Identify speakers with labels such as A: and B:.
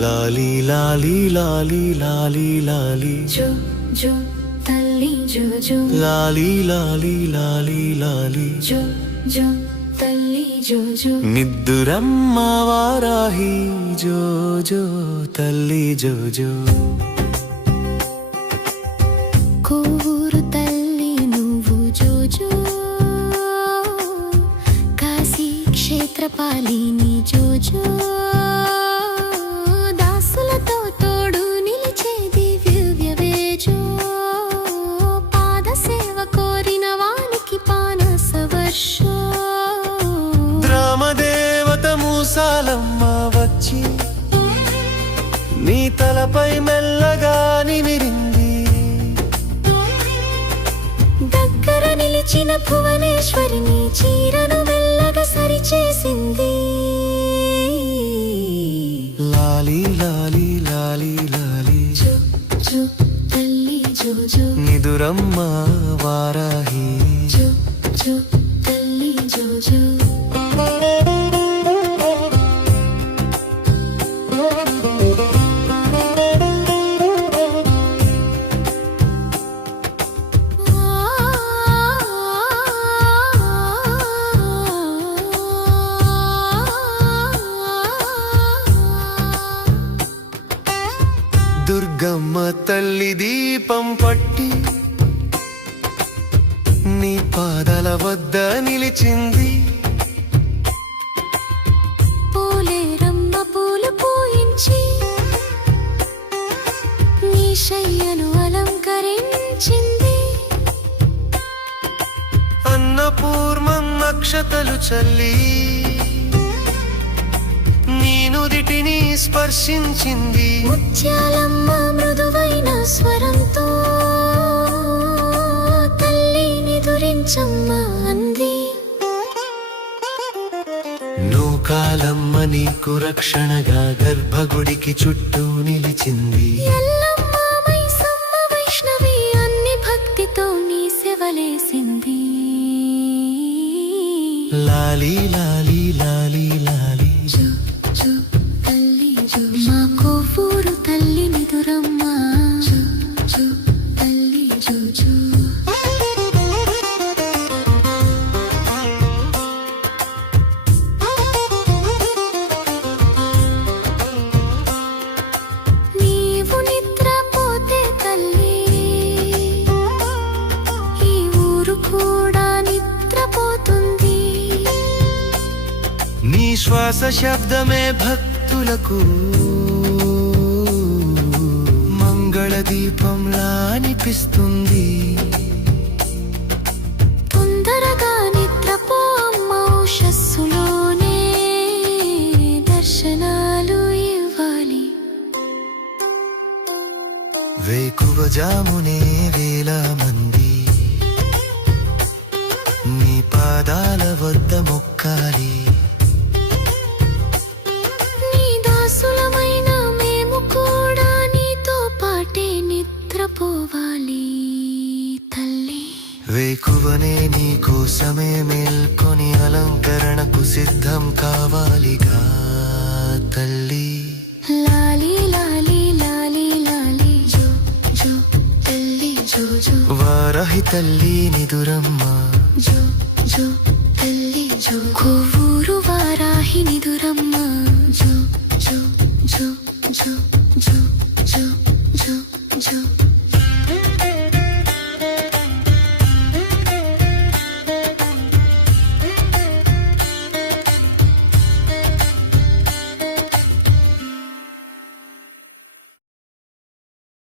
A: లాలి లాలి లాలి లాలి లాలి.
B: జో జో తల్లి జో జో.
A: లాలి లాలి లాలి లాలి.
B: జో జో తల్లి జో జో.
A: నిద్దురమ్మ వారాహి జో జో తల్లి జో జో.
B: కోవూరు తల్లి నువ్వు జో జో. కాశీ క్షేత్రపాలిని జో జో.
A: మూసాలమ్మ వచ్చి నీ తలపై మెల్లగా నిమిరింది.
B: దగ్గర నిలిచిన భువనేశ్వరిని చీరను మెల్లగా సరిచేసింది.
A: లాలి లాలి లాలి లాలి.
B: తల్లి
A: నిదురమ్మ వారాహి.
B: జో జో తల్లి జో
A: దుర్గమ్మ తల్లి దీపం పట్టి నీ పాదాల వద్ద నిలిచింది.
B: పూలేరమ్మ పూలు పూయించి నీ శయ్యను అలంకరించింది.
A: అన్నపూర్మం అక్షతలు చల్లి నుదిటిని స్పర్శించింది
B: ముత్యాలమ్మ మృదువైన స్వరంతో తల్లి నిదురించమ్మ అంది
A: నూకాలమ్మ నీకు రక్షణగా గర్భగుడికి చుట్టూ నిలిచింది
B: వైష్ణవి అన్ని భక్తితో నీ సెవలేసింది
A: లాలి లాలి నీ శ్వాస శబ్దమే భక్తులకు మంగళ దీపంలా అనిపిస్తుంది
B: తొందరగా నిద్రపో అమ్మ ఉషస్సులోనే దర్శనాలు ఇవ్వాలి.
A: వేకువ జామునే వేల మంది నీ పాదాల వద్ద మొక్కాలి. వేకువనే నీ కోసమే మేల్కొని అలంకరణకు సిద్ధం కావాలిగా తల్లి.
B: లాలి లాలి లాలి లాలి జో జో తల్లి జో జో.
A: వారహి తల్లి నిదురమ్మ.
B: జో జో తల్లి జో. కొవ్వూరు వారాహిని దురమ్మ